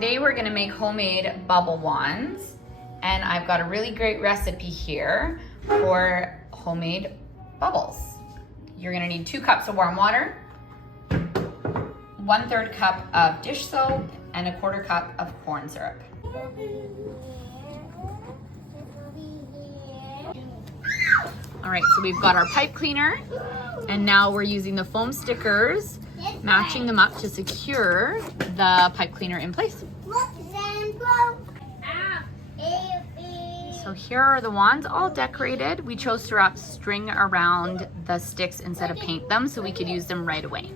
Today we're gonna make homemade bubble wands, and I've got a really great recipe here for homemade bubbles. You're gonna need 2 cups of warm water, 1/3 cup of dish soap, and 1/4 cup of corn syrup. All right, so we've got our pipe cleaner, and now we're using the foam stickers, matching them up to secure the pipe cleaner in place. So here are the wands all decorated. We chose to wrap string around the sticks instead of paint them so we could use them right away.